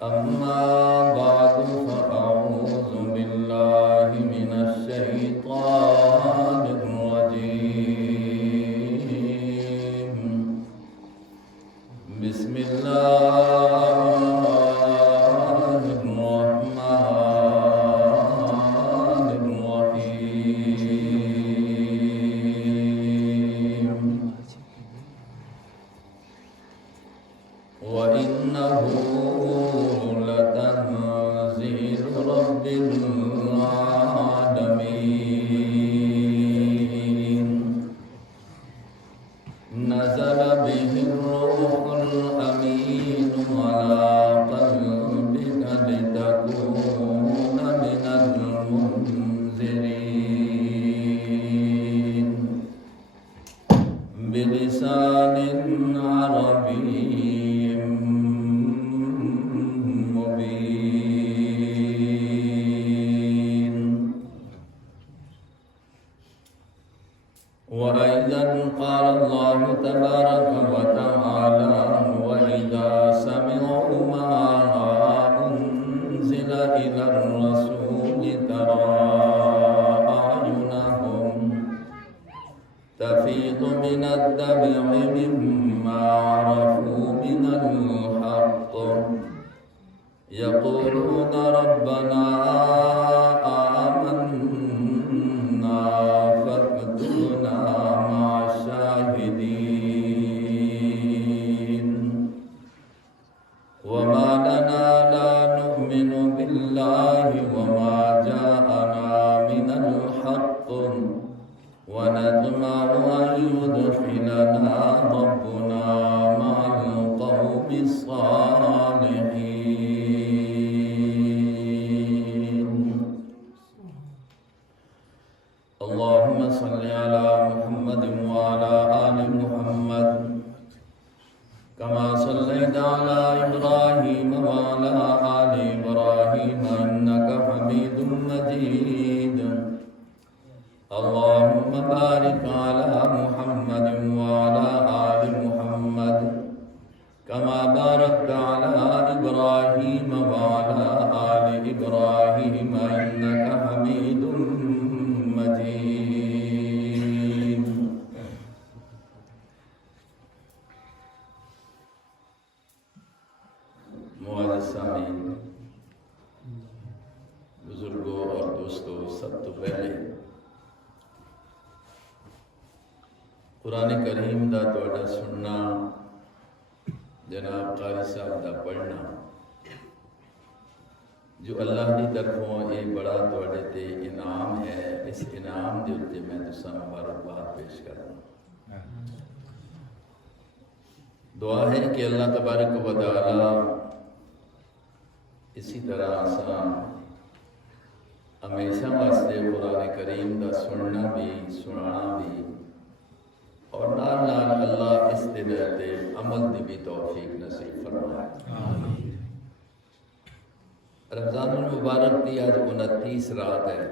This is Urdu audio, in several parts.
أما بعد فأعوذ بالله من الشيطان الرجيم. بسم الله الرحمن الرحيم. وإنه لتنزيل رب العالمين. نزل به الروح الأمين على قلبك لتكون من المنذرين بلسان عربي وأيضا قال الله تبارك وتعالى: وإذا سمعوا ما أنزل إلى الرسول ترى أعينهم تفيض من الدمع مما عرفوا من الحق يقولون ربنا آمنا فاكتبنا مع الشاهدين. وما لنا لا نؤمن بالله وما جاءنا من الحق ونطمع أن يدخلنا ربنا مع القوم الصالحين. اللهم صل على محمد وعلى آل محمد كما صليت على إبراهيم وعلى آل إبراهيم إنك حميد مجيد. اللهم بارك على محمد وعلى آل محمد كما باركت على إبراهيم وعلى آل إبراهيم إنك حميد مجيد. معزز سامعین، بزرگوں اور دوستوں، سب تو پہلے قرآن کریم دا تواڈا سننا، جناب قاری صاحب دا پڑھنا، جو اللہ دی طرفوں یہ بڑا تواڈے تے انعام ہے، اس انعام دے اُتے میں تساں مبارکباد پیش کرنا. دعا ہے کہ اللہ تبارک و تعالی اسی طرح آسان ہمیشہ واسطے قرآن کریم دا سننا بھی، سنانا بھی، اور نال نال اللہ اس دے تے عمل دی بھی توفیق نصیب فرمائے. رمضان المبارک کی آج 29 رات ہے.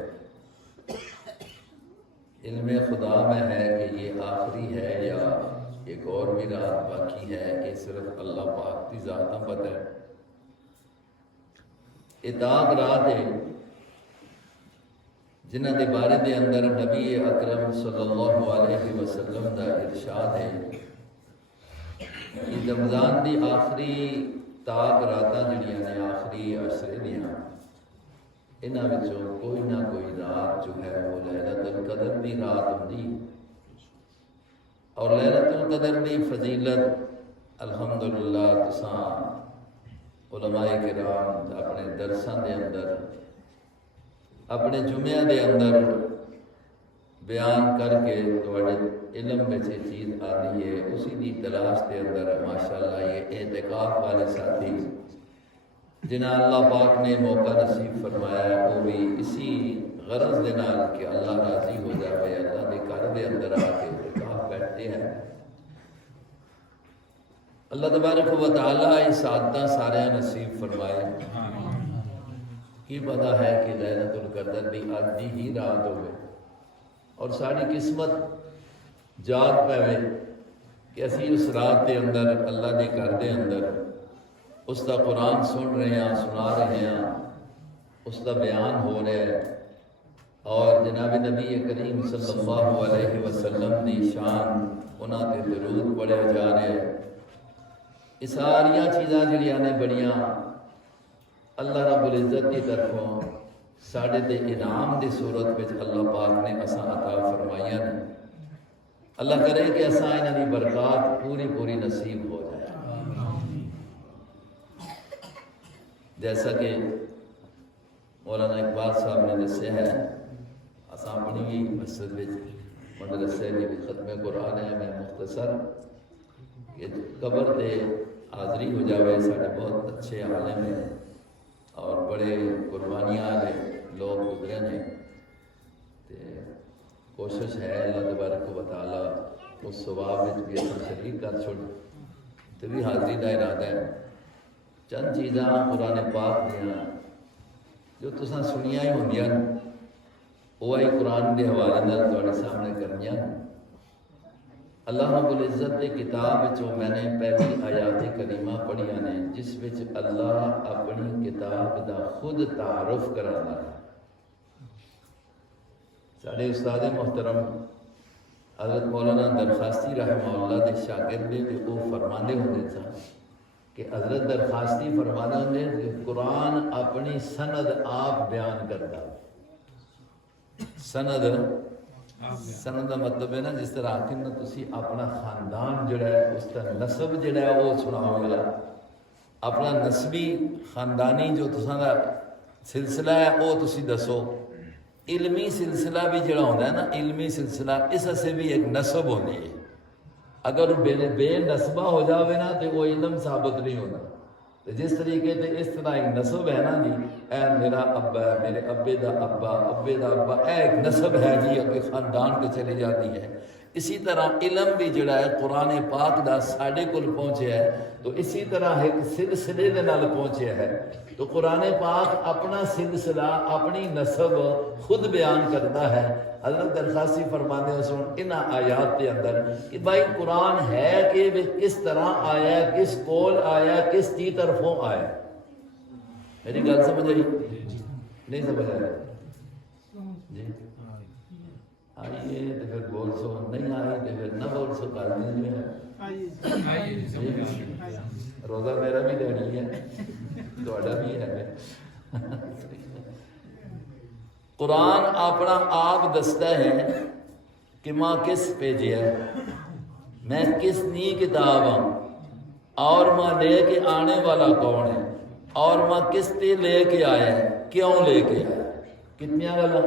علم خدا میں ہے کہ یہ آخری ہے یا ایک اور بھی رات باقی ہے، یہ صرف اللہ پاک کی ذات کا پتہ ہے. یہ داغ رات ہے جنہ دے بارے دے اندر نبی اکرم صلی اللہ علیہ وسلم دا ارشاد ہے کہ رمضان دی آخری تاک راتاں جڑیاں نے، آخری عشرے دیاں، انہاں وچوں کوئی نہ کوئی رات جو ہے وہ لیلۃ القدر دی رات ہوندی. اور لیلۃ القدر دی فضیلت الحمدللہ تساں علماء کرام اپنے درساں دے اندر، اپنے جمعہ دے اندر بیان کر کے تواڈے علم میں یہ چیز آتی ہے. اسی دی تلاش کے اندر ماشاءاللہ یہ اعتکاف والے ساتھی جنہیں اللہ پاک نے موقع نصیب فرمایا ہے، وہ بھی اسی غرض دے نال کہ اللہ راضی ہو جائے، اللہ دے گھر دے اندر آ کے اعتکاف بیٹھتے ہیں. اللہ تبارک و تعالیٰ یہ سعادتاں سارے نصیب فرمائے. کی پتہ ہے کہ لیلۃ القدر دی اج دی ہی رات ہوئے اور ساری قسمت جاگ پے کہ اسی اس رات دے اندر اللہ دے گھر دے اندر اس کا قرآن سن رہے ہیں، سنا رہے ہیں، اس کا بیان ہو رہا ہے، اور جناب نبی کریم صلی اللہ علیہ وسلم دی شان انہاں تے درود پڑھیا جا رہا ہے۔ یہ ساریاں چیزاں جڑیاں نے بڑیاں اللہ رب العزت کی طرفوں ساڑھے تے انعام دی صورت وچ اللہ پاک نے اساں عطا فرمائیاں نے۔ اللہ کرے کہ اساں انہاں دی برکات پوری پوری نصیب ہو جائے۔ جیسا کہ مولانا اقبال صاحب نے دسیا ہے، اساں اپنی بھی مسجد وچ مدرسے دی ختم قرآن ہے، میں مختصر کہ قبر تے حاضری ہو جاوے۔ سارے بہت اچھے عالم ہیں اور بڑے قربانیاں والے لوگ گزرے نے، تے کوشش ہے اللہ تبارک و تعالی اس ثواب وچ بھی اساں شریک کر چھوڑ تے بھی حاضری دا ارادہ ہے۔ چند چیزاں قرآن پاک دیاں جو تساں سنیاں ہی ہوندیاں وہ ہی قرآن دے حوالے نال تواڈے سامنے کرنیاں۔ اللہ رب العزت دی کتاب وچوں میں نے پہلی آیات کریمہ پڑھیاں نے جس وچ اللہ اپنی کتاب دا خود تعارف کرانا ہے۔ سارے استاد محترم حضرت مولانا درخواستی رحمہ اللہ دے شاگرد نے وہ فرماندے ہوندے سن کہ حضرت درخواستی فرماندے ہوندے کہ قرآن اپنی سند آپ بیان کرتا۔ سند دا مطلب ہے نا جس طرح آخر نا تسی اپنا خاندان جڑا ہے اس کا نسب جڑا ہے وہ سناؤ گا، اپنا نسبی خاندانی جو تساں دا سلسلہ ہے وہ تسی دسو۔ علمی سلسلہ بھی جڑا ہوتا ہے نا، علمی سلسلہ اس سے بھی ایک نسب ہوتی ہے۔ اگر بے نسبہ ہو جاوے نا تو وہ علم ثابت نہیں ہوتا۔ جس طریقے سے اس طرح ایک نسب ہے نا جی، اے میرا ابا ہے، میرے ابے دا ابا، ابے دا ابا، اے ایک نسب ہے جی، اگے خاندان کے چلی جاتی ہے۔ اسی طرح علم بھی جڑا ہے قرآن پاک دا ساڑھے کل پہنچے ہے تو اسی طرح ایک سلسلے دے نال پہنچے ہے۔ تو قرآن پاک اپنا سلسلہ اپنی نسب خود بیان کرتا ہے۔ حضرت درخواستی فرماتے ہیں سن ان آیات کے اندر کہ بھائی قرآن ہے کہ کس طرح آیا ہے، کس کول آیا ہے، کس کی طرفوں آیا ہے۔ میری گل سمجھ آئی؟ نہیں سمجھ آیا جی؟ آئیے تو پھر بول سو، نہیں آئی تو پھر نہ بول سو، کر دیں روزہ میرا بھی دینی ہے، تھوڑا بھی ہے۔ قرآن اپنا آپ دستا ہے کہ ماں کس بھیجیا ہے، میں کس نی کتاب ہوں، اور ماں لے کے آنے والا کون ہے، اور ماں کس تے لے کے آیا ہے، کیوں لے کے آیا ہے۔ کتنی گلا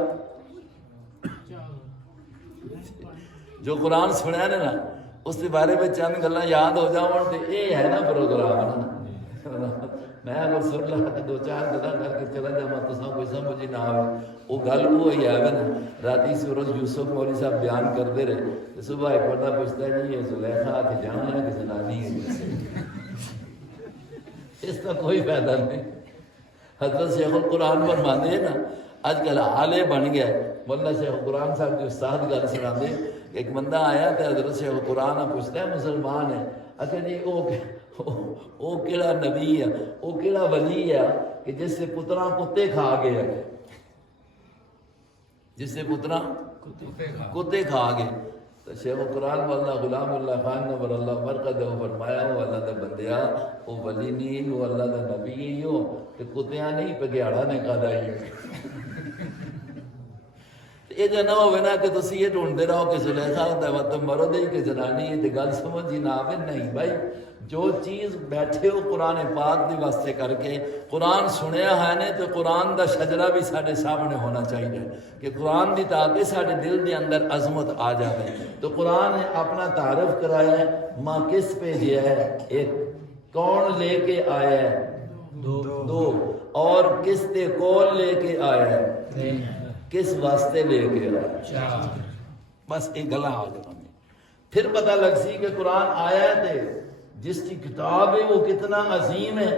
جو قرآن سنیا نے نا اس کے بارے میں چند گلاں یاد ہو جاؤں تو یہ ہے نا پروگرام نا۔ میں اگر سن لگا کہ دو چار گلاں کر کے چلا جاواں تساں کوئی سمجھ ہی نہ آوے، وہ گل وہی آوے نا۔ راتی سورج یوسف مولوی صاحب بیان کرتے رہے، صبح ایک بندہ پوچھتا ہے جی یہ زلیخا کہ جان ہے کہ زنانی ہے، اس کا کوئی فائدہ نہیں۔ حضرت شیخ القرآن فرماندے ہیں نا آج کل حالے بن گیا ہے۔ مولانا شیخ القرآن صاحب کے استاد گل سناندے، ایک بندہ آیا تو حضرت شیخ القرآن پوچھتا ہے مسلمان ہے، اچھا جی وہ کیڑا نبی ہے، وہ کیڑا ولی ہے کہ جس سے پتراں کتے کھا گئے، جس سے پتراں کتے کھا گئے۔ تو شیخ القرآن مولانا غلام اللہ خان نور اللہ مرقدہ فرمایا وہ اللہ دا بندیا وہ ولی نہیں، وہ اللہ دا نبی ہی ہو کہ کتیاں نہیں پگیاڑا نے کھادا ہی۔ یہ جو نہ ہوئے نا کہ تسی یہ ڈھونڈتے رہو کہ زلیخا ہوتا ہے مطلب مرد ہے کہ جنانی ہے، تو گل سمجھ ہی نہ آوے۔ نہیں بھائی، جو چیز بیٹھے ہو قرآن پاک دی واسطے کر کے قرآن سنیا ہے نے تو قرآن دا شجرہ بھی سارے سامنے ہونا چاہیے کہ قرآن دی تاکہ سارے دل دے اندر عظمت آ جائے۔ تو قرآن نے اپنا تعارف کرایا ہے، ماں کس پہ دیا ہے، ایک کون لے کے آیا ہے، دو، اور کس تے کول لے کے آیا ہے، کس واسطے لے کے آیا۔ بس ایک گلا آ گیا، پھر پتہ لگ سی کہ قرآن آیا ہے جس کی کتاب ہے وہ کتنا عظیم ہے،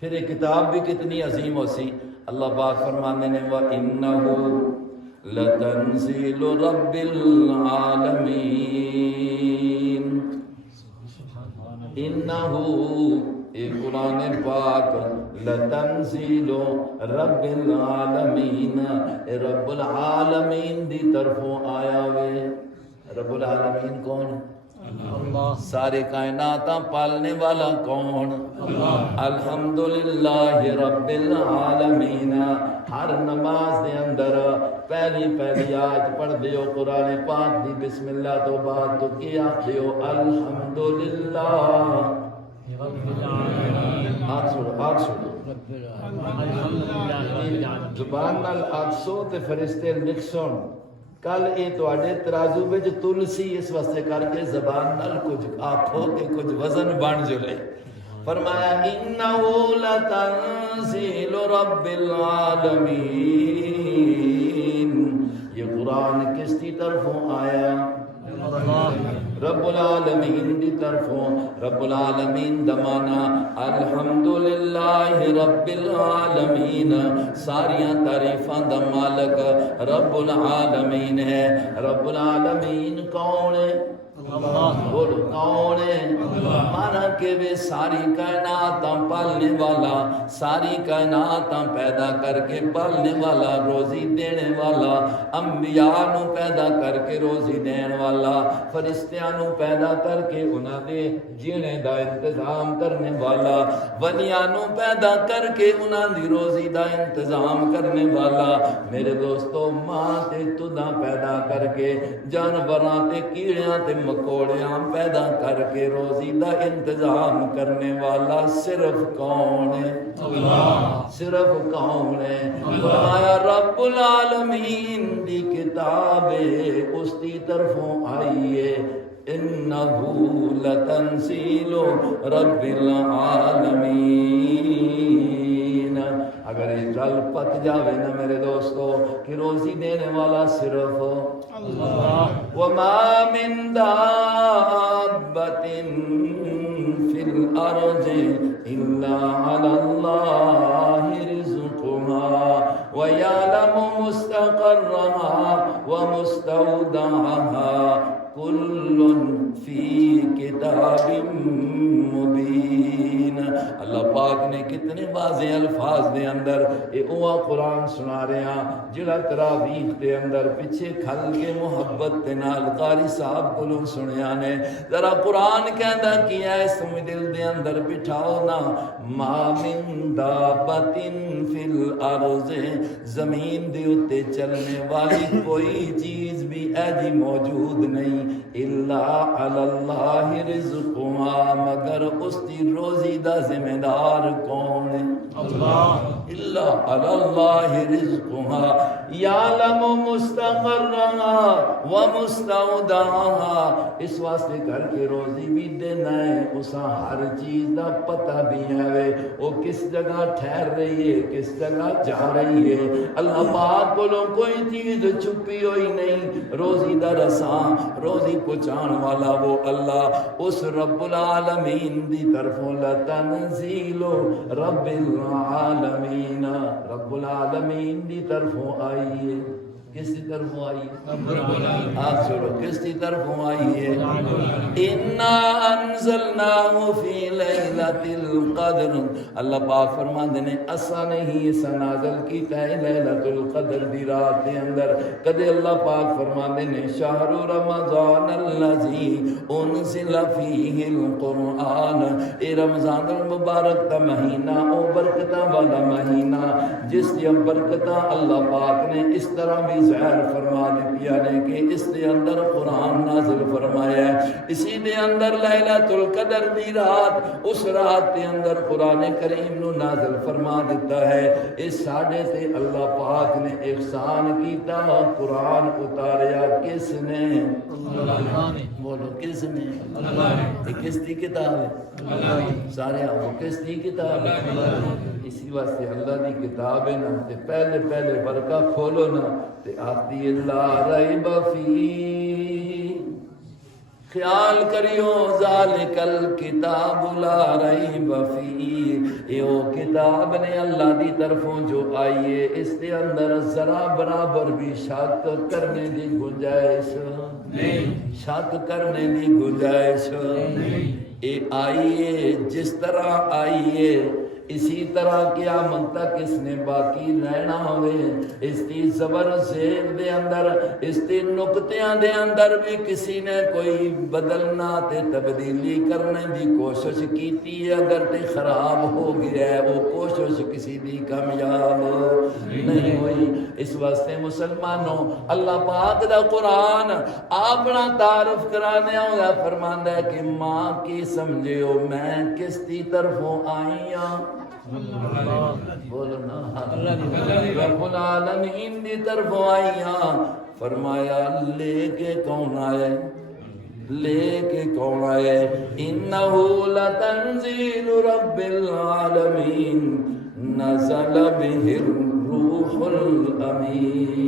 پھر یہ کتاب بھی کتنی عظیم ہو سی۔ اللہ پاک فرمانے نے وَإِنَّهُ لَتَنزِيلُ رَبِّ الْعَالَمِينَ، إِنَّهُ اے قرآن پاک لتنزیل رب العالمین، اے رب العالمین دی طرفوں آیا وے۔ رب العالمین کون ہے؟ اللہ۔ سارے کائناتاں پالنے والا کون؟ اللہ۔ الحمدللہ رب العالمین۔ ہر نماز دے اندر پہلی آیت پڑھ دیو قرآن پاک دی بسم اللہ تو بعد تو کیا دیو الحمدللہ رب العالمین۔ آگ سنو زبان نال آگ سو تے فرشتے لکھ سن۔ کل یہ تواڈے ترازو وچ تلسی اس واسطے کر کے زبان نال کچھ آکھو کہ کچھ وزن بن جلے۔ فرمایا انہو لتنزیل رب العالمین، یہ قرآن کس کی طرفوں آیا؟ رب العالمین دی طرفوں۔ رب العالمین دمانا الحمدللہ رب العالمین، ساریاں تعریفاں دا مالک رب العالمین ہے۔ رب العالمین کون ہے؟ اللہ۔ بولو کون ہے؟ اللہ۔ مانا کہ وہ ساری کائناتاں پالنے والا، ساری کائناتاں پیدا کر کے پالنے والا، روزی دینے والا، انبیاء نو پیدا کر کے روزی دین والا، فرشتیاں نو پیدا کر کے انہاں دے جینے دا انتظام کرنے والا، ولیاں نو پیدا کر کے انہاں دی روزی دا انتظام کرنے والا۔ میرے دوستو ماں تے تداں پیدا کر کے جانوراں تے کیڑیاں تے مکوڑیاں پیدا کر کے روزی دا انتظام کرنے والا صرف کون ہے؟ اللہ۔ صرف کون ہے؟ فرمایا رب العالمین دی کتاب اس دی طرفوں آئیے انہو لتنزیل رب العالمین۔ اگر یہ گل پت جاوے نا میرے دوستو کہ روزی دینے والا صرف اللہ۔ وما من دابۃ فی الارض الا علی اللہ رزقها ویعلم مستقرها ومستودعها کل فی کتاب مبین۔ اللہ پاک نے کتنے واضح الفاظ دے اندر اے اوہ قرآن سنا رہے ہیں جڑا تراویح دے اندر پیچھے کھل کے محبت دے نال قاری صاحب کو سنیا نے۔ ذرا قرآن کہندا کیا ہے اس میں دل دے اندر بٹھاؤ نا، ما من دابۃ فی الارض، زمین دے اتے چلنے والی کوئی چیز بھی ایسی موجود نہیں، الا علی اللہ رزقها، مگر اس کی روزی دا ذمہ دار کون ہے؟ اللہ۔ الا علی اللہ رزقها یعلم مستقرها ومستودعها، اس واسطے کر کے روزی بھی دینا ہے، اساں ہر چیز دا پتہ بھی ہے وہ کس جگہ ٹھہر رہی ہے، کس جگہ جا رہی ہے۔ اللہ پاک کو کوئی چیز چھپی ہوئی نہیں، روزی دا رساں، روزی پہنچان والا وہ اللہ، اس رب العالمین دی طرفوں لتنزیل رب العالمین، رب العالمین دی طرفوں آئی ہے۔ کس کی طرفوں آئی ہے؟ آپ سنو کس کی طرفوں آئی ہے؟ اِنَّا أَنزَلْنَاهُ فِي لَيْلَةِ الْقَدْرِ، اللہ پاک فرماندے نے اسا نہیں اسا نازل کیتا ہے لیلۃ القدر دی رات دے اندر۔ کدے اللہ پاک فرماندے نے شہر رمضان الذی انزل فیہ القرآن، اے رمضان المبارک دا مہینہ او برکتاں والا مہینہ جس دی برکتاں اللہ پاک نے اس طرح بھی ظاہر فرما دیا نے کہ اس دے اندر قرآن نازل فرمایا ہے، اسی دے اندر لیلۃ القدر دی رات، اس رات دے اندر قرآن کریم نو نازل فرما دیتا ہے۔ اس ساڑھے تے اللہ پاک نے احسان کیتا، قرآن اتاریا کس نے؟ اللہ نے۔ بولو کس نے؟ اللہ نے۔ یہ کس دی کتاب ہے؟ اللہ نے۔ سارے آؤ کس دی کتاب ہے؟ اللہ نے۔ اسی واسطے اللہ دی کتاب ہے نا تے پہلے برکہ کھولو نا تے آتی لا ریب فی، خیال کریو ذالک الکتاب لا ریب فی، یہ وہ کتاب نے اللہ دی طرفوں جو آئیے اس دے اندر ذرا برابر بھی شک کرنے دی گنجائش نہیں، شک کرنے دی گنجائش نہیں۔ اے آئیے جس طرح آئیے اسی طرح قیامت تک اس نے باقی رہنا ہوئے. اس کی زبر زیر دے اندر اس کی نقطیاں دے اندر بھی کسی نے کوئی بدلنا تے تبدیلی کرنے دی کوشش کیتی ہے اگر تے خراب ہو گیا ہے وہ کوشش کسی دی کامیاب نہیں ہوئی. اس واسطے مسلمانوں اللہ پاک دا قرآن اپنا تعارف کرانے ہویا فرماندا ہے کہ ماں کی سمجھو میں کس دی طرفوں آئی ہاں. بولنا رب العالمین دی طرف آئیاں. فرمایا لے کے کون آئے لے کے کون آئے انہو لتنزیل رب العالمین نزل بہ الروح الامین.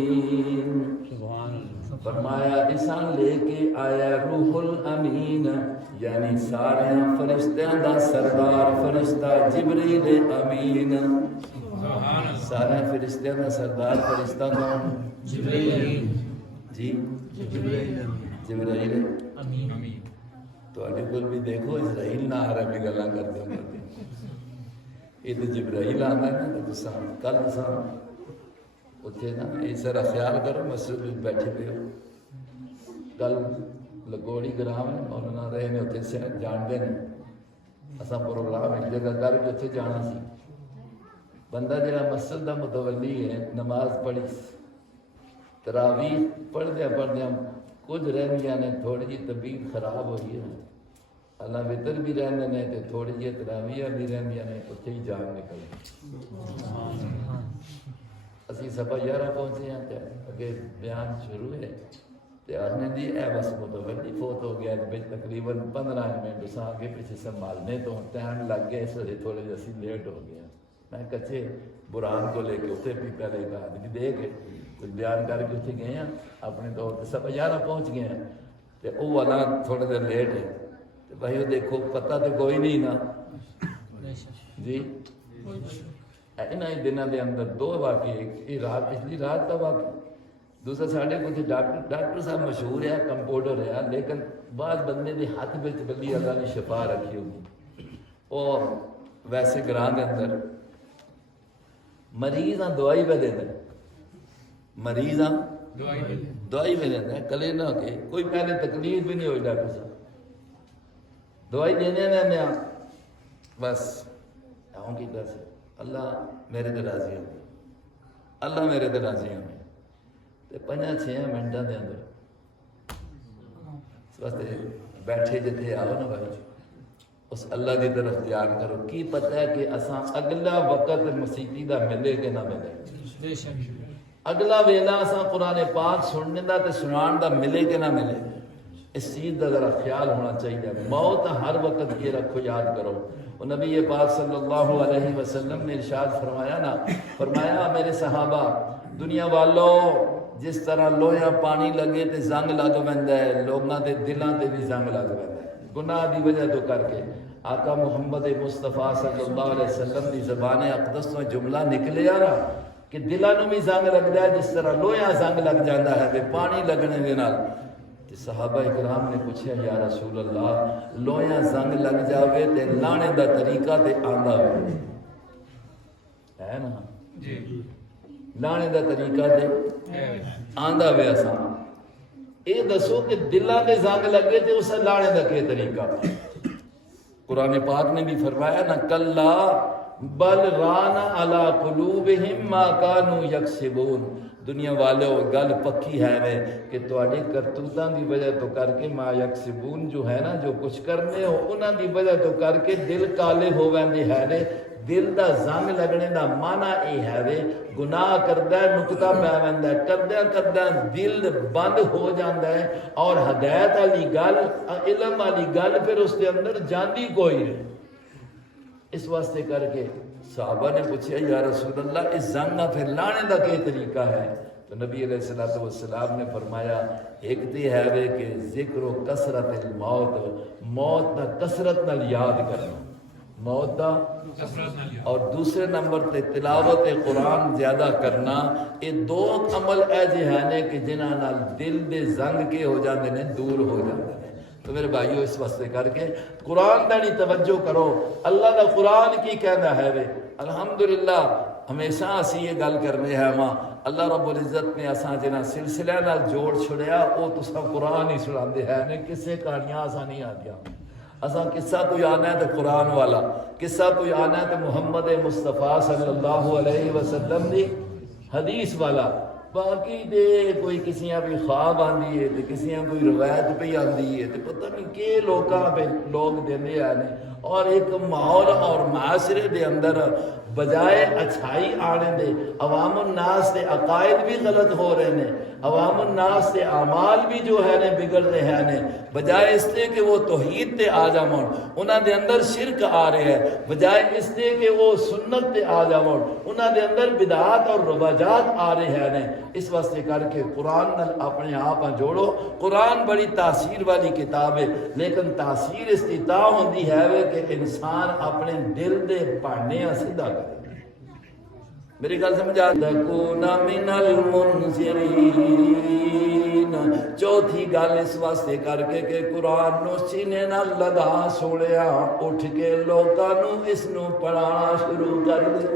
فرمایا اساں لے کے آیا روح الامین یعنی سارے فرشتیاں دا سردار فرشتہ جبریل امین. سارے فرشتیاں دا سردار فرشتہ کون؟ جبریل. جی جبریل امین. تو اڈے کول بھی دیکھو اسرائیل نہ عربی گلاں کرتے ہیں. یہ تو جبرائیل آنا ہے نا. تو تساں کل تساں اتنے نا یہ سارا خیال کرو مسجد میں بیٹھے پہ ہو. کل لگوڑی گرام ہے مولانا رہے نے اتنے سے جانتے ہیں. اساں پروگرام ایک جگہ کر کے اتنے جانا سی. بندہ جڑا مسجد دا متولی ہے نماز پڑھی تراویح پڑھدیا کچھ رہنیاں نے تھوڑی جی طبیعت خراب ہوئی ہے. اللہ وطر بھی رہنے نے تے تھوڑی جی تراویح بھی رہنیاں نے اتنے ہی جان نکل. اسی سبا 11 پہنچے ہیں تے اگے بیان شروع ہے تے آنے دی اے بس متولی فوت ہو گیا. تقریباً 15 منٹ اساں آگے پیچھے سنبھالنے تو ٹائم لگ گیا. اس وجہ تھوڑے جے اسی لیٹ ہو گیا. میں کچے برہان کو لے کے اتنے بھی پہلے ایک آدمی دے کے کچھ بیان کر کے اتنے گئے ہیں اپنے طور پہ. سب 11 پہنچ گئے ہیں تے وہ والا تھوڑے دیر لیٹ ہے. تے بھائی وہ دیکھو پتہ تو کوئی نہیں نا جی. انہاں ہی دنوں دے اندر 2 واقعے. ایک رات پچھلی رات کا واقعہ. دوسرا ساڈے کچھ ڈاکٹر صاحب مشہور ہے کمپاؤنڈر ہے لیکن بعض بندے دے ہاتھ وچ بلی اللہ نے شفا رکھی ہوگی. اور ویسے گراں دے اندر مریض دوائی پہ دے دیں. مریض دوائی پہ دینا ہے کلے نہ کہ کوئی پہلے تکلیف بھی نہیں ہوئی. ڈاکٹر صاحب دوائی دینے میں بس آؤں کی دس اللہ میرے تے راضی ہو. اللہ میرے تے راضی ہو. 5-6 منٹوں کے اندر اس واسطے بیٹھے جتنے آؤ نا بھائی اس اللہ کی طرف دھیان کرو. کی پتہ ہے کہ اساں اگلا وقت مسیحی دا ملے کہ نہ ملے. اگلا ویلا اساں قرآن پاک سننے دا تے سنان دا ملے کہ نہ ملے. اس چیز کا ذرا خیال ہونا چاہیے. موت ہر وقت یہ رکھو یاد کرو. وہ نبی پاک صلی اللہ علیہ وسلم نے ارشاد فرمایا نا فرمایا میرے صحابہ دنیا والوں جس طرح لوہیا پانی لگے تے زنگ لگ پیندا ہے لوگاں دے دلاں تے بھی زنگ لگ پیندا ہے گناہ دی وجہ تو کر کے. آقا محمد مصطفیٰ صلی اللہ علیہ وسلم دی زبان اقدس تو جملہ نکلیا نا کہ دلاں نوں بھی زنگ لگدا ہے جس طرح لوہیا زنگ لگ جاندا ہے تے پانی لگنے دے نال. تے صحابہ اکرام نے پوچھا یا رسول اللہ لوہیا زنگ لگ جاوے تے لانے دا طریقہ تے آندا ہوے ہے نا جی. لانے دا طریقہ تے آندا ہوے اساں اے دسو کہ دلاں دے زنگ لگے تے اس لانے دا کی طریقہ. قرآن پاک نے بھی فرمایا نا کلا بل ران علی قلوبہم ما کانوا یکسبون. دنیا والے گل پکی ہے وے کہ تواڈی کرتوتاں دی وجہ تو کر کے ما یکسبون جو ہے نا جو کچھ کرنے ہو انہاں دی وجہ تو کر کے دل کالے ہو ویندے ہے نے. دل دا زنگ لگنے دا معنی اے ہے وے گناہ کردا ہے نقطہ پہ ویندا ہے کردیاں کردیاں دل بند ہو جاندا ہے اور ہدایت والی گل علم والی گل پھر اس کے اندر جاندی کوئی نہیں. اس واسطے کر کے صحابہ نے پوچھا یا رسول اللہ اس زنگ نہ پھر لانے دا کی طریقہ ہے. تو نبی علیہ الصلوۃ والسلام نے فرمایا ایک تے ہے وے کہ ذکر و کثرت الموت موت دا کثرت نال یاد کرنا موت دا اور دوسرے نمبر تے تلاوت قرآن زیادہ کرنا. یہ 2 عمل ایجے ہیں کہ جنہاں نال دل دے زنگ کے ہو جاندے نے دور ہو جاندے نے. تو میرے بھائیو اس واسطے کر کے قرآن دا نہیں توجہ کرو، اللہ دا قرآن کی کہنا ہے وے۔ الحمدللہ ہمیشہ اسی یہ گل کرنے ہیں ماں اللہ رب العزت نے اساں جنہ سلسلہ نال جوڑ چھڑیا او تساں قرآن ہی سناندے ہیں نے، کسے کہانیاں اساں نہیں آدیاں۔ اساں قصہ کوئی آنا ہے تو قرآن والا، قصہ کوئی آنا ہے تو محمد مصطفیٰ صلی اللہ علیہ وسلم دی حدیث والا، باقی دے کوئی کسیاں بھی خواب آندی ہے تو کسیاں کوئی روایت پہ آندی ہے تو پتہ نہیں کہ لوگاں پہ لوگ دیندے آنے، اور ایک ماحول اور معاشرے دے اندر بجائے اچھائی آنے دے عوام الناس دے عقائد بھی غلط ہو رہے ہیں، عوام الناس دے اعمال بھی جو ہے نے بگڑ رہے ہیں، بجائے اس لئے کہ وہ توحید تے آ جاؤں انہاں دے اندر شرک آ رہے ہیں، بجائے اس لئے کہ وہ سنت تے آ جاؤں انہاں دے اندر بدعات اور رواجات آ رہے ہیں۔ اس واسطے کر کے قرآن نال اپنے آپ جوڑو۔ قرآن بڑی تاثیر والی کتاب ہے، لیکن تاثیر اس کی تا ہوندی ہے کہ انسان اپنے دل دے پڑھنے سیدھا کرے۔ میری گل سمجھا؟ تکون من المنذرین، چوتھی گل اس واسطے کر کے کہ قرآن نو سینے نال لگا سوڑیا، اٹھ کے لوکاں نو اس نو پڑھانا شروع کر دے۔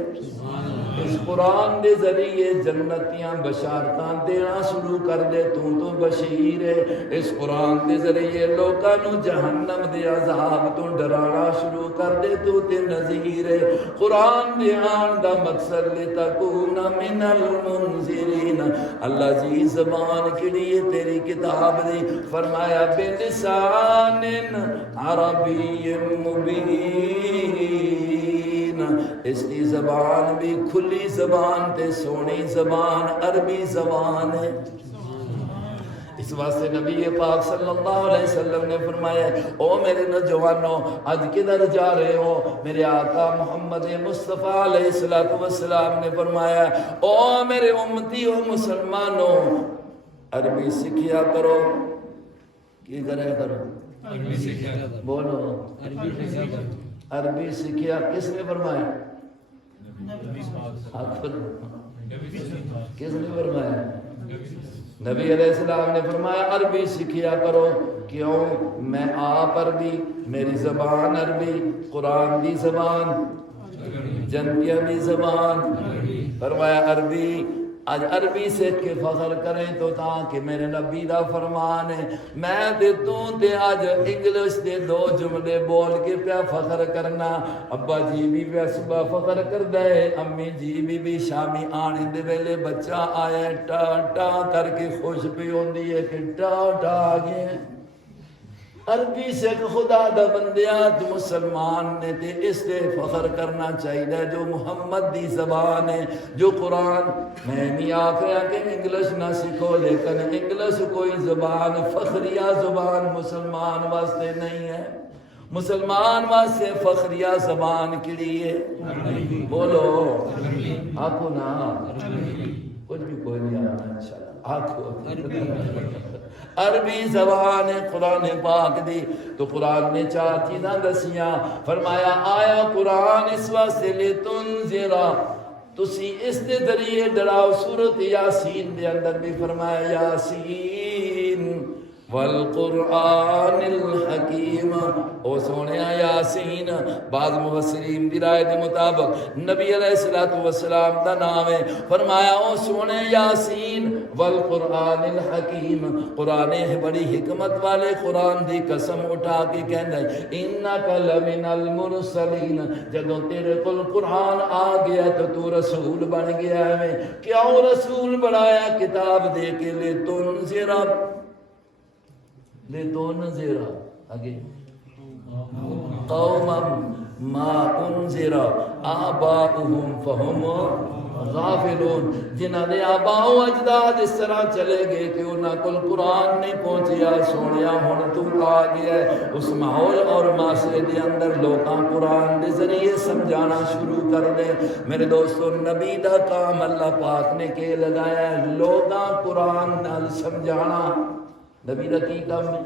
اس قرآن دے ذریعے جنتیاں بشارتاں دینا شروع کر دے، تو بشیر ہے۔ اس قرآن دے ذریعے لوکاں نو جہنم دے عذاب تو ڈرانا شروع کر دے، تو تے نذیر ہے۔ قرآن دے آن دا مقصد لتکون من المنذرین، اللہ جی زبان کڑی ہے تیری کتاب دی، فرمایا بلسان عربی مبین، اس کی زبان بھی کھلی زبان تے سونی زبان عربی زبان ہے۔ اس واسطے نبی پاک صلی اللہ علیہ وسلم نے فرمایا او میرے نوجوانوں آج کدھر جا رہے ہو؟ میرے آقا محمد مصطفیٰ علیہ السلام نے فرمایا او میرے امتی و مسلمانوں عربی سیکھیا کرو۔ کی کرے کرو؟ عربی سیکھیا کرو۔ بولو عربی سیکھیا کس نے فرمایا؟ کس نے فرمایا؟ نبی علیہ السلام نے فرمایا عربی سیکھیا کرو۔ کیوں؟ میں آپ عربی، میری زبان عربی، قرآن دی زبان، جنتیاں دی زبان، فرمایا عربی۔ آج عربی سیکھ کے فخر کریں تو تاکہ میرے نبی دا فرمان ہے میں دے تو تے آج انگلش دے دو جملے بول کے پیا فخر کرنا۔ ابا جی بھی پیا صبح فخر کر دے، امی جی بھی شامی آنے دے ویلے بچہ آیا ٹا ٹا کر کے خوش پہ ہوندی ہے کہ ٹا ٹا آگئے۔ عربی سے خدا دا بندیات مسلمان نے تے اس سے فخر کرنا چاہیے جو محمد دی زبان ہے، جو قرآن۔ میں نہیں آکھیا کہ انگلش نہ سکھو، لیکن انگلش کوئی زبان فخریہ زبان مسلمان واسطے نہیں ہے۔ مسلمان واسطے فخریہ زبان کیڑی ہے؟ بولو آکھو نا، کچھ بھی کوئی نہیں آنا انشاءاللہ، آکھو عربی زبان قرآن پاک دی۔ تو قرآن نے چار چیزاں دسیاں، فرمایا آیا قرآن اس واسطے لتنذرا، تسی اس دے ذریعے ڈراؤ۔ سورۃ یاسین دے اندر بھی فرمایا یاسین والقرآن الحکیم، او سونیا یاسین بعض مفسرین دی رائے دے مطابق نبی علیہ السلام دا نام ہے۔ فرمایا او سونے یاسین والقرآن الحکیم، قرآن بڑی حکمت والے قرآن دی قسم اٹھا کے کہندا ہے انکا لمن المرسلین، جدوں تیرے کول قرآن آ گیا تو رسول بن گیا ہے۔ کیوں رسول بنایا؟ کتاب دے کے لتنذرا، لتنذر آگے قوما ما انذر آباؤہم فہم غافلون، جنہاں دے آباء و اجداد اس طرح چلے گئے کہ انہاں کل قرآن نہیں پہنچیا۔ سونیا ہن تو آ گیا ہے اس ماحول اور معاشرے دے اندر لوکاں قرآن دے ذریعے سمجھانا شروع کر دے۔ میرے دوستو نبی دا کام اللہ پاک نے کے لگایا ہے لوکاں قرآن نال سمجھانا۔ نبی دا کی کام ہے؟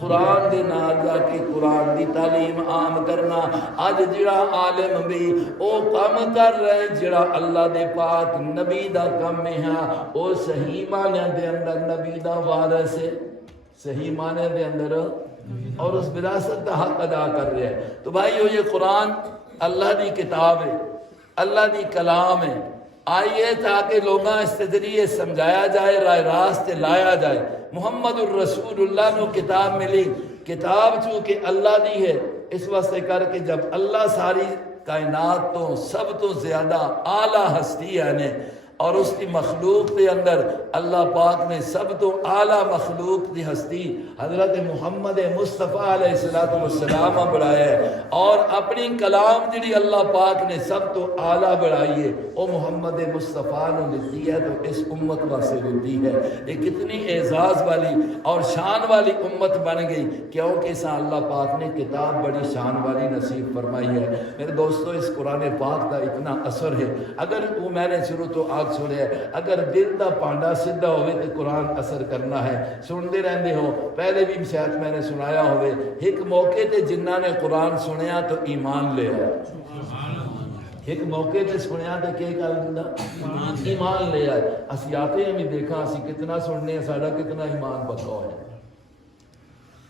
قرآن دے نال جا کے قرآن دی تعلیم عام کرنا۔ آج جڑا عالم بھی او کام کر رہے جڑا اللہ دے پاک نبی دا کام ہے، او صحیح معنی دے اندر نبی دا وارث ہے۔ صحیح معنی دے اندر اور اس وراثت کا حق ادا کر رہے ہیں. تو بھائیو یہ قرآن اللہ دی کتاب ہے، اللہ دی کلام ہے. آئیے تاکہ لوگاں اس ذریعے سمجھایا جائے، راہ راست لایا جائے. محمد الرسول اللہ نو کتاب ملی، کتاب چونکہ اللہ دی ہے اس واسطے کر کے جب اللہ ساری کائنات تو سب تو زیادہ اعلیٰ ہستی ہے نے اور اس کی مخلوق کے اندر اللہ پاک نے سب تو اعلیٰ مخلوق کی ہستی حضرت محمد مصطفیٰ علیہ السلام بڑھایا ہے، اور اپنی کلام جڑی اللہ پاک نے سب تو اعلیٰ بڑھائی ہے وہ محمد مصطفیٰ نے دیتی ہے. تو اس امت واسطے دیتی ہے. یہ کتنی اعزاز والی اور شان والی امت بن گئی کیونکہ اس اللہ پاک نے کتاب بڑی شان والی نصیب فرمائی ہے. میرے دوستو اس قرآن پاک کا اتنا اثر ہے، اگر وہ میں نے شروع تو آگ سنیا، اگر دل دا پانڈا سدھا ہوئے تو قرآن اثر کرنا ہے. سنتے رہندے ہو، پہلے بھی شاید میں نے سنایا ہوئے، ایک موقع تے جنہ نے قرآن سنیا تو ایمان لے آیا. ایک موقع تے سنیا تو کیا کر دیا؟ ایمان لے آئے. اسی آتے ہیں بھی دیکھا اسی کتنا سننے ہیں، ساڑھا کتنا ایمان پکا ہے،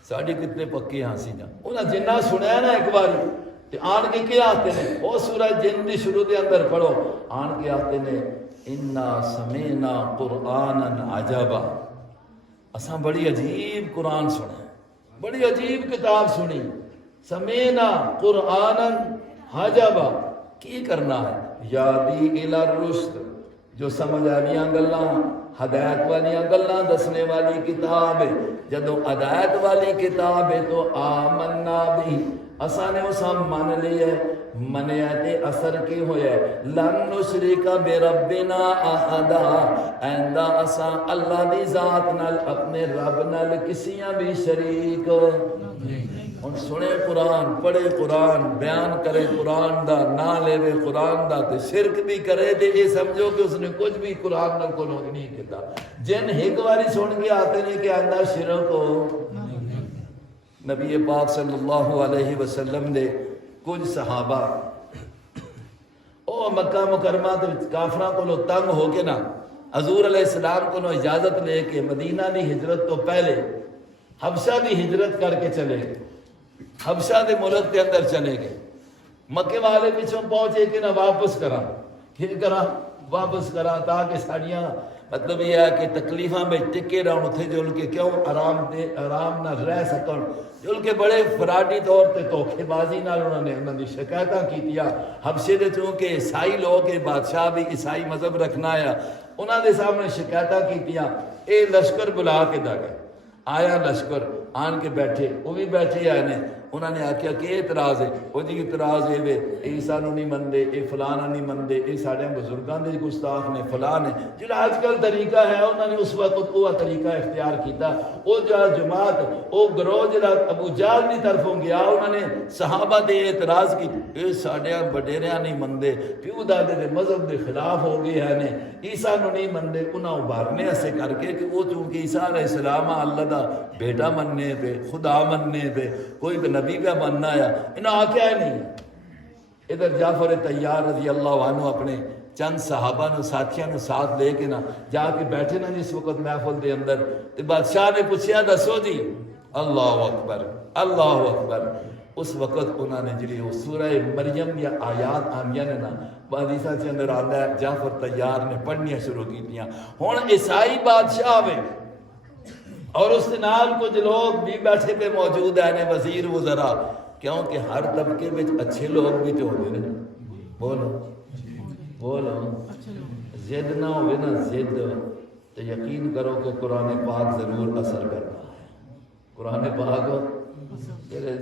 ساڑھی کتنے پکے ہاں سی جا. انہاں جنہ سنیا نا ایک باری تے آن کے کیا آتے ہیں، وہ سورہ جن دی شروع دے اندر پڑھو، آن کے آتے ہیں اِنَّا سَمِعْنَا قُرْآنًا عَجَبًا. اساں بڑی عجیب قرآن سنا، بڑی عجیب کتاب سنی. سَمِعْنَا قُرْآنًا عَجَبًا کی کرنا ہے؟ یادی الی الرشد، جو سمجھ آنیاں گلاں ہدایت والیاں گلاں دسنے والی کتاب ہے. جدو ہدایت والی کتاب ہے تو آمنا بھی اساں نے اسا من لیا ہے. منیا تے اثر کی ہویا ہے؟ لن نشرک بربنا احدا، آئندہ اساں اللہ دی ذات نال اپنے رب نال کسیاں بھی شریک. ہن سنے قرآن، پڑھے قرآن، بیان کرے قرآن دا، نہ لے قرآن دا تے شرک بھی کرے تے یہ سمجھو کہ اس نے کچھ بھی قرآن نال کو نہیں کیتا. جن ایک باری سن کے آتے ہیں کہ آئندہ شرک ہو. نبی پاک صلی اللہ علیہ وسلم دے کچھ صحابہ او مکہ مکرمہ دے کافراں کو تنگ ہو کے نا حضور علیہ السلام کو اجازت لے کے مدینہ دی ہجرت تو پہلے حبشہ دی ہجرت کر کے چلے گئے. حبشہ دے ملک کے اندر چلے گئے. مکے والے پیچھوں پہنچے کہ نہ واپس کرا، پھر کرا واپس کرا تاکہ ساڑیاں مطلب یہ ہے کہ تکلیفاں میں ٹکے رہن اتھے جو ان کے کیوں آرام نہ رہ سکن. جو ان کے بڑے فراڈی طور تے دھوکے بازی نال انہوں نے انہوں نے شکایتاں کیتیا. حبشے دے چونکہ عیسائی لوگ کے بادشاہ بھی عیسائی مذہب رکھنا ہے، انہوں نے سامنے شکایتاں کیتیا. اے لشکر بلا کے دا گئے. آیا لشکر آن کے بیٹھے، وہ بھی بیٹھے آئے نے. انہوں نے آکھیا کہ اعتراض ہے. وہ جی اعتراض ہے وے عیسیٰ نو نہیں مندے، اے فلانا نہیں مندے، اے ساڑھے بزرگاں دے گستاخ نے فلان ہے. جڑا آج کل طریقہ ہے انہوں نے اس وقت وہ طریقہ اختیار کیتا. وہ جو جماعت وہ گروہ جڑا ابو جہل دی طرفوں گیا انہوں نے صحابہ دے اعتراض کی، اے ساڑھے بڈیریاں نہیں مندے، پیو دادے دے مذہب دے خلاف ہو گئے ہیں نے، عیسیٰ نو نہیں مندے. انہوں ابھارنے ایسے کر کے کہ وہ چونکہ عیسیٰ علیہ السلام اللہ دا بیٹا مننے پہ، خدا مننے پہ، کوئی نبی پہ مننا ہے، انہوں آکھیا ہی نہیں. ادھر جعفر طیار رضی اللہ عنہ اپنے چند صحابہ نو ساتھیاں نو ساتھ لے کے نا جا کے بیٹھے نا جس وقت محفل دے اندر تے بادشاہ نے پوچھیا دسو جی. اللہ اکبر اللہ اکبر. اس وقت انہوں نے جڑی وہ سورہ مریم یا آیات آنیاں نے نا حدیثاں کے اندر آتا ہے جعفر طیار نے پڑھنیاں شروع کیتیاں. ہن عیسائی بادشاہ ہوئے اور اس نال کچھ لوگ بھی بیٹھے پہ موجود ہیں وزیر وزراء، کیونکہ ہر طبقے میں اچھے لوگ بھی تو ہوتے ہیں. بولو بولو زد نہ ہوئے نا زد تو یقین کرو کہ قرآن پاک ضرور اثر کرنا ہے. قرآن پاک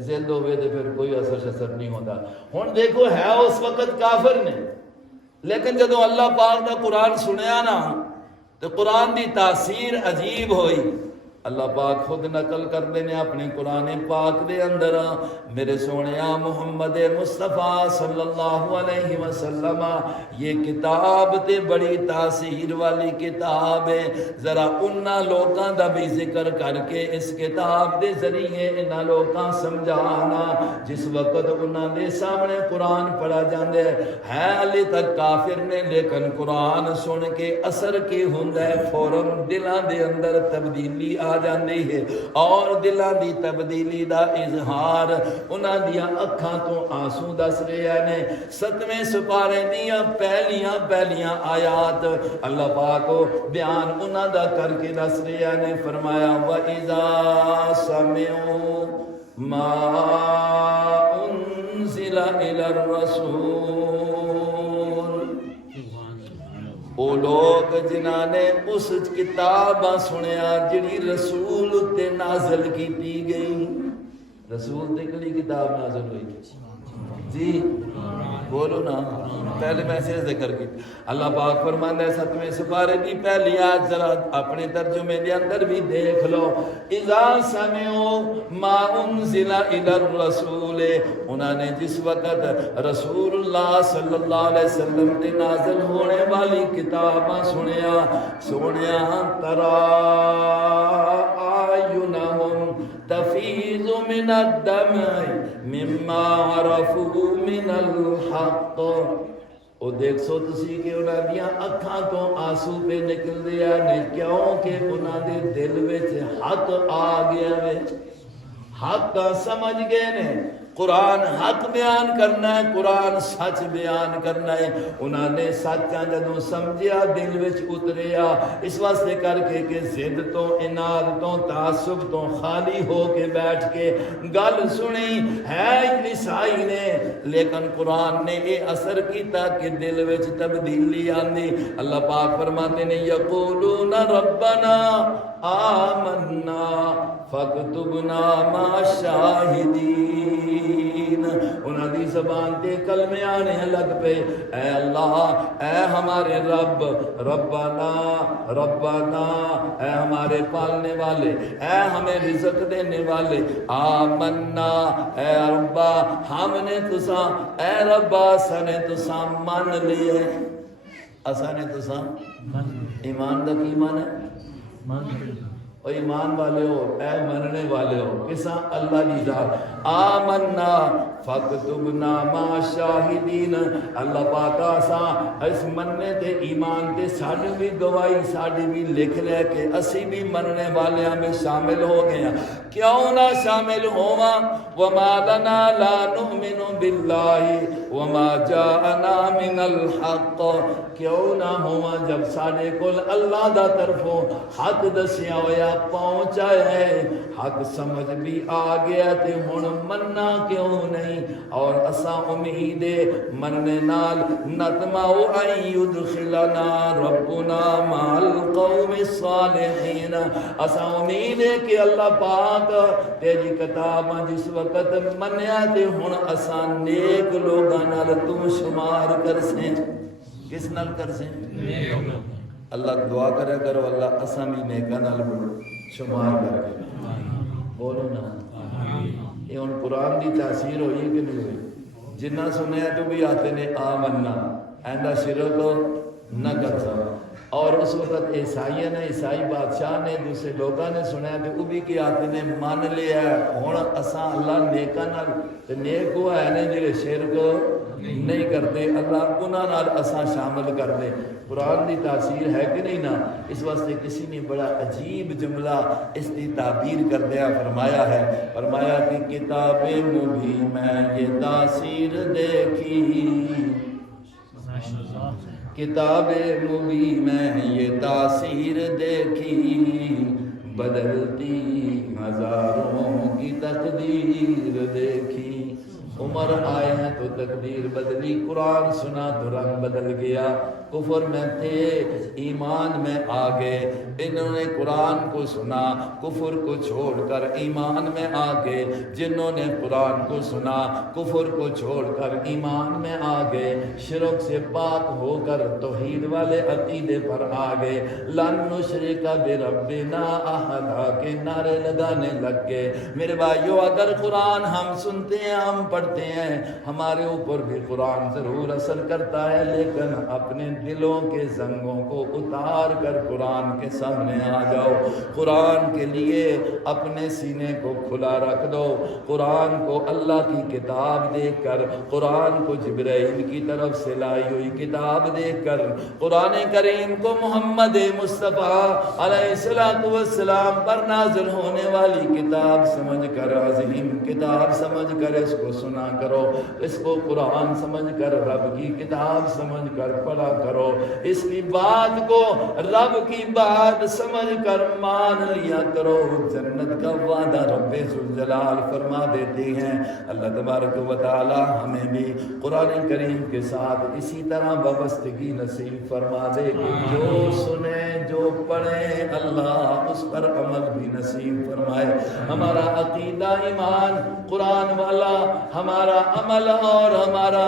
زد ہوئے تو پھر کوئی اثر شسر نہیں ہوتا. ہن دیکھو ہے اس وقت کافر نے، لیکن جدو اللہ پاک دا قرآن سنیا نا تو قرآن دی تاثیر عجیب ہوئی. اللہ پاک خود نقل کر دینے اپنے قرآن پاک دے اندر، میرے سونیا محمد مصطفیٰ صلی اللہ علیہ وسلم یہ کتاب تے بڑی تاثیر والی کتاب ہے. ذرا انہاں لوکاں دا بھی ذکر کر کے اس کتاب دے ذریعے انہاں لوکاں سمجھانا جس وقت انہاں دے سامنے قرآن پڑھا جاندے ہے علی تک کافر نے، لیکن قرآن سن کے اثر کی ہوندا ہے فوراً دلاں دے اندر تبدیلی آ جاندی ہے اور دلاں دی تبدیلی دا اظہار انہاں دیاں اکھاں تو آنسو دس رہے نے 7ویں سپارے دیاں پہلیاں آیات اللہ پاک بیان انہاں دا کر کے دس رہے نے فرمایا وَإِذَا سَمِعُوا مَا أُنزِلَ إِلَى الرَّسُولِ او لوگ جنہاں نے اس کتاب سنیا جڑی رسول تے نازل کی گئی رسول تے کلی کتاب نازل ہوئی جی بولو نا پہلے میں سے ذکر کی اللہ پاک فرماتا ہے 7ویں سپارے کی پہلی آیت ذرا اپنے ترجمے دے اندر بھی دیکھ لو اذا سمعوا ما انزل الى الرسول انہوں نے جس وقت رسول اللہ صلی اللہ علیہ وسلم تے نازل ہونے والی کتاباں سنیا ترا آیونہم تفیض من الدمع مما عرفوا من الحق او دیکھ سو تسی کہ انہاں دیاں اکھاں تو آنسو پہ نکل دیا نے کیونکہ انہاں دے دل وچ حق آ گیا وے حق سمجھ گئے نے قرآن حق بیان کرنا ہے قرآن سچ بیان کرنا ہے انہوں نے سچاں جدوں سمجھیا دل وچ اتریا اس واسطے کر کے کہ ضد تو اناد تو تعصب تو خالی ہو کے بیٹھ کے گل سنی ہے عیسائی نے لیکن قرآن نے یہ اثر کیتا کہ دل وچ تبدیلی آندی اللہ پاک فرماتے نے یقولون ربنا آمنا فاکتبنا مع شاہدین انہاں دی زبان تے کلمے آنے لگ پے اے اللہ اے ہمارے رب ربنا ربنا اے ہمارے پالنے والے اے ہمیں رزق دینے والے آمنا اے ربا ہم نے تساں اے ربا سنے تساں من لیے اساں نے تساں ایمان دا کی مان ہے او ایمان والے ہو اے مننے والے ہو کساں اللہ دی ذات آمنا فاکتبنا مع شاہدین اللہ پاک آساں اس مننے تے ایمان تے ساڑی بھی گواہی ساڑی بھی لکھ لے کہ اسی بھی مننے والیاں میں شامل ہو گئے ہیں کیوں نہ شامل ہوا وما لنا لا نؤمن باللہ وما جاءنا من الحق کیوں نہ ہوا جب ساڑے کل اللہ دا طرفوں حق دسیا ہویا پہنچایا ہے حق سمجھ بھی آ گیا تے ہن مننا کیوں نہیں اور اساں امید مننے نال نتمع ان یدخلنا ربنا مع القوم الصالحین اساں امید ہے کہ اللہ پاک تیری کتاب جس وقت منیا تے ہن اساں نیک لوگاں نال تو شمار کر سیں کس نال کر سیں اللہ دعا کرے کرو اللہ اساں بھی نیکاں نال شمار کر کے بولو نا یہ ان قرآن دی تاثیر ہوئی کہ نہیں ہوئی جنہ سنیا تو بھی آتے نے آمنا ایندہ شرک نہ کرتا اور اس وقت عیسائی نے عیسائی بادشاہ نے دوسرے لوگاں نے سنیا تو وہ بھی کی آتے نے مان لیا ہون اساں اللہ نیکاں نال تے نیک وہ ہے نے جڑے شرک نہیں کرتے اللہ انہاں نال اساں شامل کر دے قرآن دی تاثیر ہے کہ نہیں نا اس واسطے کسی نے بڑا عجیب جملہ اس دی تعبیر کر دیا فرمایا کہ کتاب مبین میں یہ تاثیر دیکھی کتاب مبین میں یہ تاثیر دیکھی بدلتی ہزاروں کی تقدیر دیکھی عمر آئے ہیں تو تقدیر بدلی قرآن سنا تو رنگ بدل گیا کفر میں تھے ایمان میں آگے انہوں نے قرآن کو سنا کفر کو چھوڑ کر ایمان میں آگے جنہوں نے قرآن کو سنا کفر کو چھوڑ کر ایمان میں آگے شرک سے پاک ہو کر توحید والے عقیدے پر آگے لن نشرک بربنا احدا کے نعرے لگانے لگ گئے میرے بھائیو اگر قرآن ہم سنتے ہیں ہم پڑھتے پڑھتے ہیں ہمارے اوپر بھی قرآن ضرور اثر کرتا ہے، لیکن اپنے دلوں کے زنگوں کو اتار کر قرآن کے سامنے آ جاؤ، قرآن کے لیے اپنے سینے کو کھلا رکھ دو، قرآن کو اللہ کی کتاب دیکھ کر، قرآن کو جبرائیل کی طرف سے لائی ہوئی کتاب دیکھ کر، قرآن کریم کو محمد مصطفیٰ علیہ السلام پر نازل ہونے والی کتاب سمجھ کر، عظیم کتاب سمجھ کر اس کو سنا کرو، اس کو قرآن سمجھ کر، رب کی کتاب سمجھ کر پڑھا کرو، اس کی بات کو رب کی بات سمجھ کر مان لیا کرو۔ جنت کا وعدہ رب ذوالجلال فرما دیتے ہیں۔ اللہ تبارک و تعالی ہمیں بھی قرآن کریم کے ساتھ اسی طرح وابستگی نصیب فرما دے کہ جو سنیں جو پڑھیں اللہ اس پر عمل بھی نصیب فرمائے۔ ہمارا عقیدہ ایمان قرآن والا، ہمارا عمل اور ہمارا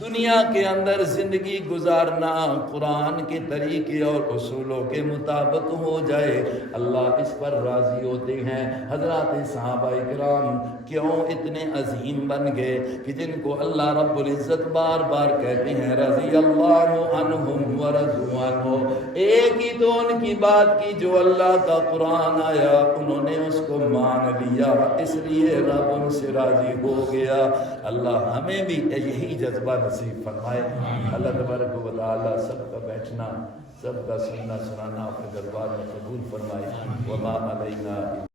دنیا کے اندر زندگی گزارنا قرآن کے طریقے اور اصولوں کے مطابق ہو جائے، اللہ اس پر راضی ہوتے ہیں۔ حضرات صحابہ کرام کیوں اتنے عظیم بن گئے کہ جن کو اللہ رب العزت بار بار کہتے ہیں رضی اللہ عنہم ورضوا عنہ، ایک ہی تو ان کی بات کی جو اللہ کا قرآن آیا انہوں نے اس کو مان لیا، اس لیے رب ان سے راضی ہو گیا۔ اللہ ہمیں بھی یہی جذبہ نصیب فرمائے۔ اللہ تبارک و تعالی سب کا بیٹھنا، سب کا سننا سنانا اپنے دربار میں قبول فرمائے۔ وما علینا